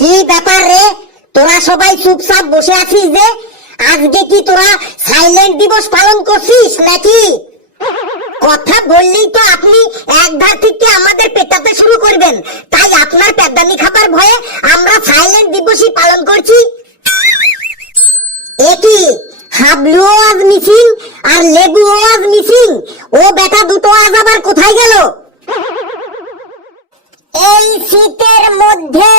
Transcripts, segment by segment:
কি ব্যাপার রে, তোরা সবাই চুপচাপ বসে আছিস যে? আজকে কি তোরা সাইলেন্ট দিবস পালন করছিস নাকি? কথা বললেই তো আপনি এক ধার থেকে আমাদের পেটাতে শুরু করবেন, তাই আপনার পেদানি খাবার ভয়ে আমরা সাইলেন্ট দিবসই পালন করছি। একই হাবলুও আজ মিসিং আর লেবুও আজ মিসিং। ও বেটা দুটো আজ আবার কোথায় গেল? এই শীতের মধ্যে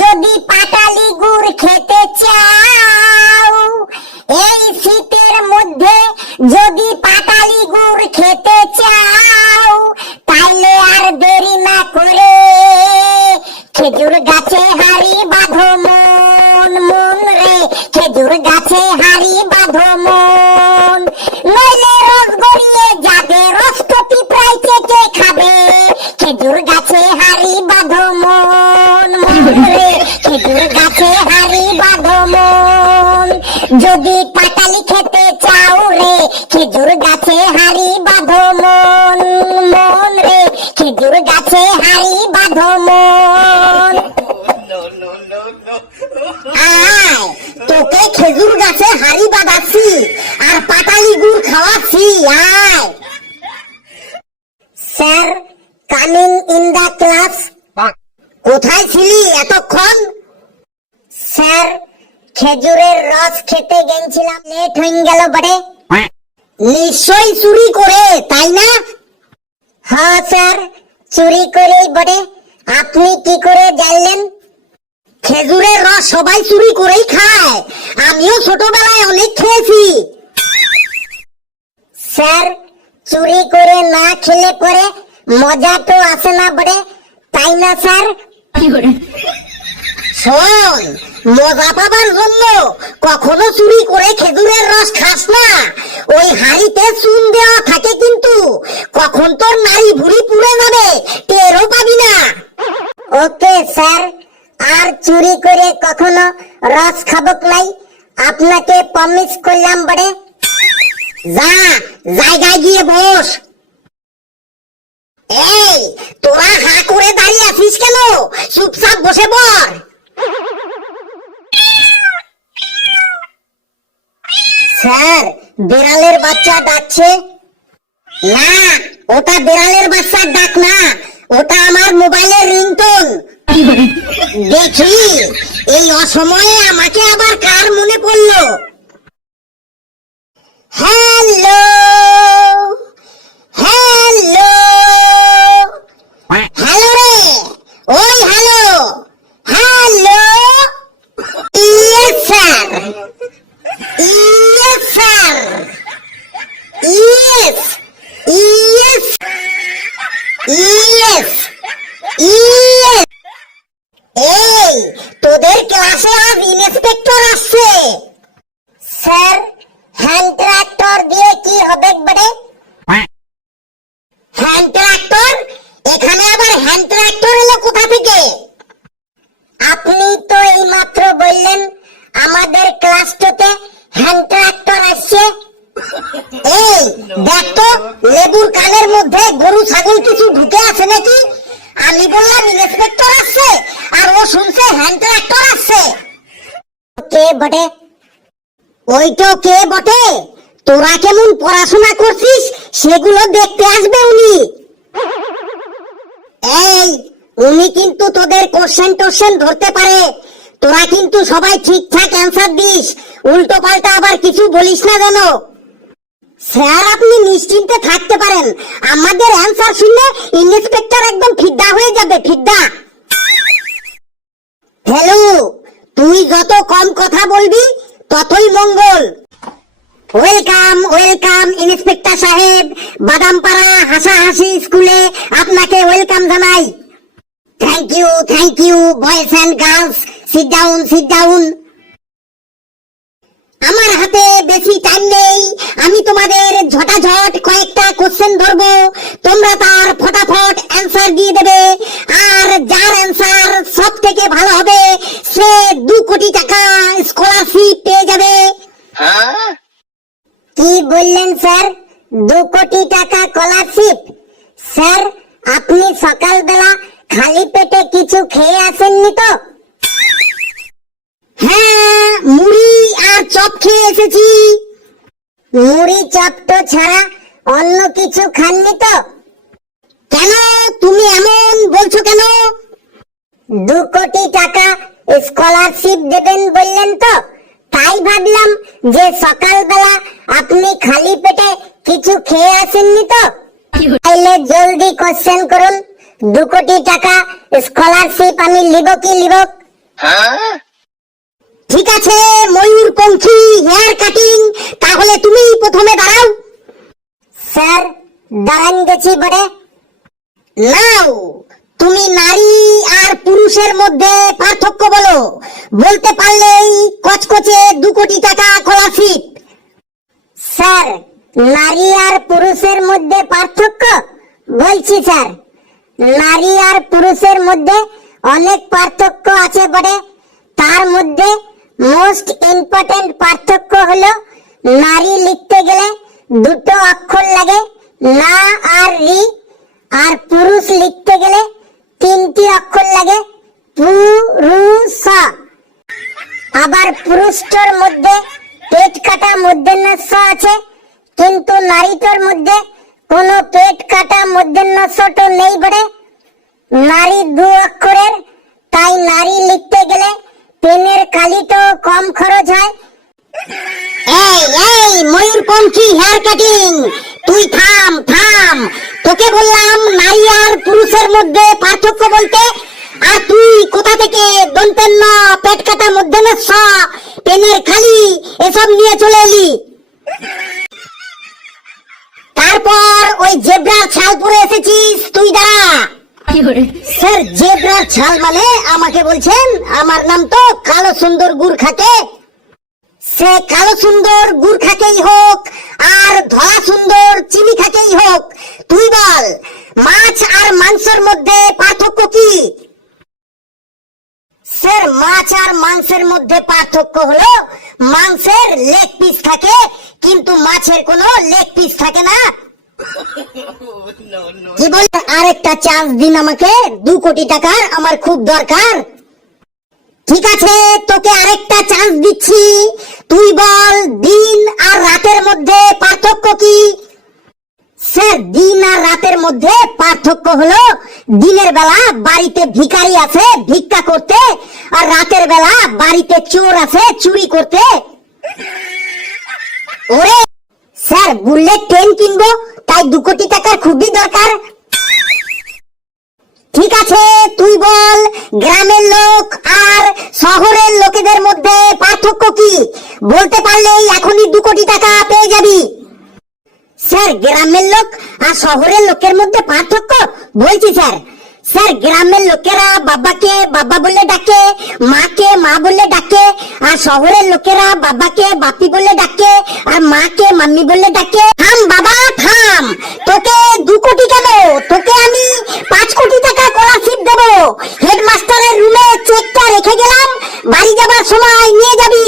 যদি পাটালি গুড় খেতে চাও, এই শীতের মধ্যে যদি পাটালি গুড় খেতে চাও, তাইলে আর দেরি না করে খেজুর গাছে হাড়ি বাঁধো মন, মন রে খেজুর গাছে হাড়ি বাঁধো মন। নইলে রস গড়িয়ে যাবে, রস তো পিঁপড়ায় চেটে খাবে। খেজুর গাছে হাড়ি বাঁধো মন, মন রে খেজুর গাছে হাড়ি বাঁধো মন। যদি পাটালি খেতে চাও রে, খেজুর গাছে হাড়ি বাঁধো মন, মন রে খেজুর গাছে হাড়ি বাঁধো মন। আয় তোকে খেজুর গাছে হাড়ি বাঁধাচ্ছি আর পাটালি গুড় খাওয়াচ্ছি, আয়। Sir coming in the class. কোথায় ছিলি এতক্ষণ? স্যার খেজুরের রস খেতে গেছিলাম, লেট হয়ে গেল বড়ে। নিশ্চয়ই চুরি করে, তাই না? হ্যাঁ স্যার চুরি করেই বটে। আপনি কি করে জানলেন? খেজুরের রস সবাই চুরি করেই খায়, আমিও ছোটবেলায় অনেক খেয়েছি। স্যার চুরি করে না খেলে পরে মজা তো আসে না বড়ে, তাই না স্যার? শোন, মজা পাবার জন্য কখনো চুরি করে খেজুরের রস খাস না। ওই হাড়িতে চুন দেওয়া থাকে, কিন্তু কখন তোর নাড়ি ভুঁড়ি পুড়ে যাবে টেরও পাবি না। ওকে স্যার, আর চুরি করে কখনো রস খাবক নাই, আপনাকে প্রমিস করলাম বড়ে। যা জায়গায় গিয়ে বস। এই তোরা হা করে দাঁড়িয়ে আছিস কেন? চুপচাপ বসে পড়। স্যার বিড়ালের বাচ্চা ডাকছে। না, ওটা বিড়ালের বাচ্চার ডাক না, ওটা আমার মোবাইলের রিংটোন। দেখি এই অসময়ে আমাকে আবার কার মনে পড়লো। হ্যালো হ্যালো হ্যালো রে, ওই hello hello. Yes sir, yes sir, yes yes yes yes. এই তোদের ক্লাসে আজ ইন্সপেক্টর আসছে। স্যার হ্যান্ড ট্রাক্টর দিয়ে কি হবে বড়ে? Hand tractor? এখানে আবার হ্যান্ড ট্রাক্টর এলো কোথা থেকে? আপনি তো এইমাত্র বললেন আমাদের ক্লাসটাতে হ্যান্ড ট্রাক্টর আসছে। এই দেখ তো লেবুর কানের মধ্যে গরু ছাগল কিছু ঢুকে আছে নাকি? আমি বললাম ইন্সপেক্টর আসছে, আর ও শুনছে হ্যান্ড ট্রাক্টর আসছে। কে বটে? ওইটা কে বটে? তোরা কেমন পড়াশোনা করছিস সেগুলো দেখতে আসবে উনি। এই উনি কিন্তু তোদের কোশ্চেন টোশ্চেন ধরতে পারে, তোরা কিন্তু সবাই ঠিকঠাক অ্যান্সার দিস, উল্টো পাল্টা আবার কিছু বলিস না যেন। স্যার আপনি নিশ্চিন্তে থাকতে পারেন, আমাদের অ্যান্সার শুনলে ইন্সপেক্টর একদম ফিদা হয়ে যাবে, ফিদা। হ্যালো, তুই যত কম কথা বলবি ততই মঙ্গল। ওয়েলকাম ওয়েলকাম ইন্সপেক্টর সাহেব, বাদামপাড়া হাসাহাসি স্কুলে আপনাকে ওয়েলকাম জানাই। Thank you boys and girls, sit down sit down. আমার হাতে বেশি টাইম নেই, আমি তোমাদের ঝটাঝট কয়েকটা কোশ্চেন ধরবো, তোমরা তার ফটাফট অ্যান্সার দিয়ে দেবে, আর যার অ্যান্সার সব থেকে ভালো হবে সে 2 কোটি টাকা স্কলারশিপ পেয়ে যাবে। কি বললেন স্যার? 2 কোটি টাকা স্কলারশিপ? স্যার আপনি সকালবেলা খালি পেটে কিছু খেয়ে আসেননি তো? হ্যাঁ, মুড়ি আর চপ খেয়ে এসেছি। মুড়ি চপ তো ছাড়া অন্য কিছু খাননি তো? কেন তুমি এমন বলছো কেন? 2 কোটি টাকা স্কলারশিপ দেবেন বললেন তো, তাই ভাবলাম যে সকালবেলা আপনি খালি পেটে কিছু খেয়ে আসেননি তো। তাইলে জলদি কোশ্চেন করুন, 2 কোটি টাকা স্কলারশিপ আমি লিব কি লিব? ঠিক আছে ময়ূরপঙ্খী হেয়ার কাটিং, তাহলে তুমি প্রথমে দাঁড়াও। স্যার দাঁড়ান গেছি বড়ে। নাও, তুমি নারী আর পুরুষের মধ্যে পার্থক্য বলো, বলতে পারলেই কচকচে 2 কোটি টাকা স্কলারশিপ। স্যার নারী আর পুরুষের মধ্যে পার্থক্য বলছি স্যার, নারী আর পুরুষের মধ্যে অনেক পার্থক্য আছে বটে। তার মধ্যে মোস্ট ইম্পর্টেন্ট পার্থক্য হলো নারী লিখতে গেলে 2টো অক্ষর লাগে, না আর রি, আর পুরুষ লিখতে গেলে 3টি অক্ষর লাগে, পুরুষ। আবার পুরুষটার মধ্যে পেট কাটা মূর্ধন্য স আছে, কিন্তু নারীটার মধ্যে কোনো পেট কাটা মূর্ধন্য স নেই বটে। নারী 2 অক্ষরের, তাই নারী লিখতে গেলে পেনের কালিটো কম খরচ হয়। এই এই ময়ূরপঙ্খী হেয়ার কাটিং, তুই থাম থাম, তোকে বললাম নারী আর পুরুষের মধ্যে পার্থক্য বলতে, আর তুই কোথা থেকে দন্তেন্ন পেট কাটা মূর্ধন্য স পেনের খালি এসব নিয়ে চলে এলি। তারপর ওই জেব্রার ছাল পরে এসেছিস, তুই দাঁড়া। স্যার জেব্রার ছাল মানে আমাকে বলছেন? আমার নাম তো কালো সুন্দর গুর্খাকে। সে কালো সুন্দর গুর্খাকেই হোক আর ধলা সুন্দর চিনি খাকেই হোক, তুই বল মাছ আর মাংসের মধ্যে পার্থক্য কি? স্যার মাছ আর মাংসের মধ্যে পার্থক্য হলো মাংসের লেগ পিস থাকে, কিন্তু মাছের কোনো লেগ পিস থাকে না। কি বল, আরেকটা চান্স দিন আমাকে, 2 কোটি টাকার আমার খুব দরকার। ঠিক আছে তোকে আরেকটা চান্স দিচ্ছি, তুই বল দিন আর রাতের মধ্যে পার্থক্য কি? স্যার দিন আর রাতের মধ্যে পার্থক্য হলো দিনের বেলা বাড়িতে ভিখারি আছে ভিক্ষা করতে, আর রাতের বেলা বাড়িতে চোর আছে চুরি করতে। ওরে স্যার বুলেট ট্রেন কিনবো, তাই 2 কোটি টাকার খুবই দরকার। ঠিক আছে তুই বল গ্রামের লোক আর শহরের লোকেদের মধ্যে পার্থক্য কি? বলতে পারলেই এখনই 2 কোটি টাকা পেয়ে যাবি। স্যার গ্রামের লোক আর শহরের লোকের মধ্যে পার্থক্য বলছি স্যার। স্যার গ্রামের লোকেরা বাবাকে বাবা বলে ডাকে, মাকে মা বলে ডাকে, আর শহরের লোকেরা বাবাকে বাপি বলে ডাকে আর মাকে মাম্মি বলে ডাকে। থাম বাবা থাম, তোকে 2 কোটি কেন, তোকে আমি 5 কোটি টাকা স্কলারশিপ দেবো। হেডমাস্টারের রুমে চেকটা রেখে গেলাম, বাড়ি যাবার সময় নিয়ে যাবি।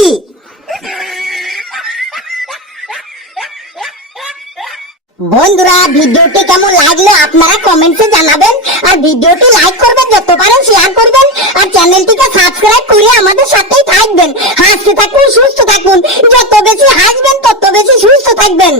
বন্ধুরা ভিডিওটি কেমন লাগলো আপনারা কমেন্টে জানাবেন, আর ভিডিওটি লাইক করবেন, যত পারেন শেয়ার করবেন, আর চ্যানেলটিকে সাবস্ক্রাইব করে আমাদের সাথেই থাকবেন। হাসতে থাকুন, সুস্থ থাকুন, যত বেশি হাসবেন তত বেশি সুস্থ থাকবেন।